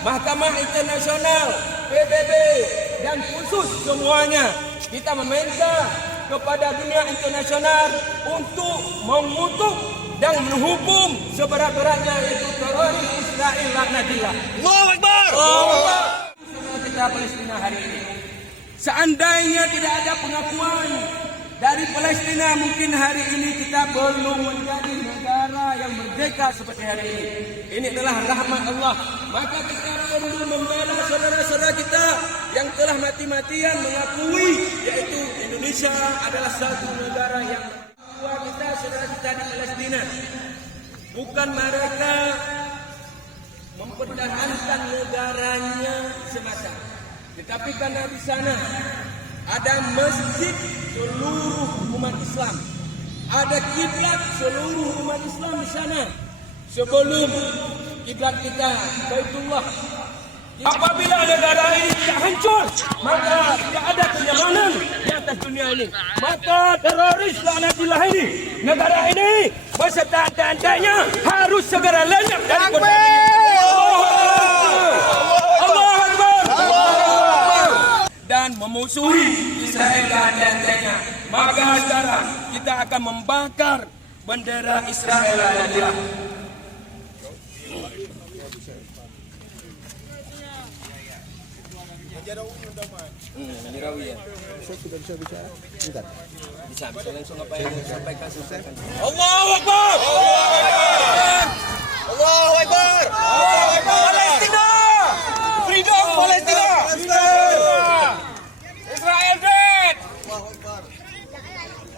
Mahkamah Internasional, PBB, dan khusus semuanya kita meminta kepada dunia internasional untuk mengutuk dan menghukum seberat-beratnya yaitu teroris Israel laknatullah. Allahu Akbar. Kita Palestina hari ini. Seandainya tidak ada pengakuan dari Palestina, mungkin hari ini kita belum menjadi negara yang merdeka seperti hari ini. Ini adalah rahmat Allah. Maka kita perlu membela saudara-saudara kita yang telah mati-matian mengakui yaitu Indonesia adalah satu negara yang kita, saudara kita di Palestina. Bukan mereka mempertahankan negaranya semata, tetapi karena di sana ada masjid seluruh umat Islam, ada kiblat seluruh umat Islam di sana. Sebelum kiblat kita Baitullah, apabila negara ini tidak hancur, maka tidak ada kenyamanan di atas dunia ini. Maka teroris laknatullah ini, negara ini beserta ante-antenya harus segera lenyap dari kota ini. Allahu Akbar. Dan memusuhi Israel dan ante-antenya. Maka sekarang kita akan membakar bendera Israel dan Mirawi ya. Saya tidak bisa bicara. Bentar. Bisa langsung apa yang sampaikan. Allahu Akbar. Allahu Akbar. Allahu Akbar. Palestina. Freedom Palestina. Israel dead. Allahu Akbar.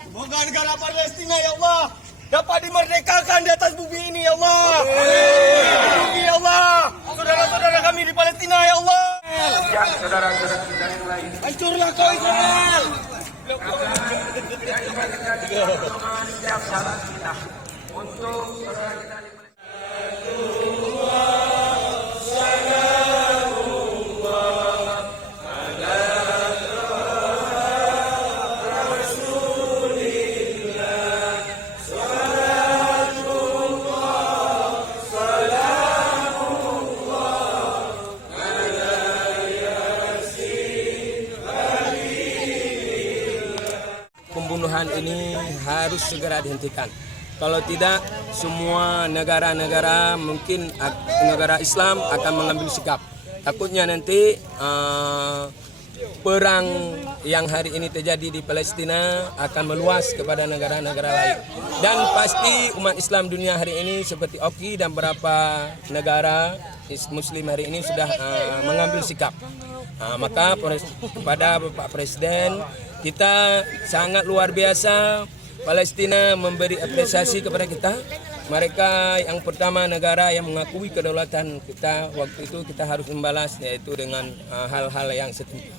Semoga negara Palestina ya Allah dapat dimerdekakan di atas bumi ini ya Allah. Lindungi ya Allah saudara-saudara kami di Palestina ya Allah. Ya saudara-saudara kita yang lain. Hancurlah kau Israel. Untuk saudara kita di pembunuhan ini harus segera dihentikan. Kalau tidak, semua negara-negara mungkin negara Islam akan mengambil sikap. Takutnya nanti perang yang hari ini terjadi di Palestina akan meluas kepada negara-negara lain. Dan pasti umat Islam dunia hari ini seperti Oki dan beberapa negara Muslim hari ini sudah mengambil sikap. Maka kepada Bapak Presiden, kita sangat luar biasa. Palestina memberi apresiasi kepada kita. Mereka yang pertama negara yang mengakui kedaulatan kita. Waktu itu kita harus membalas yaitu dengan hal-hal yang setuju.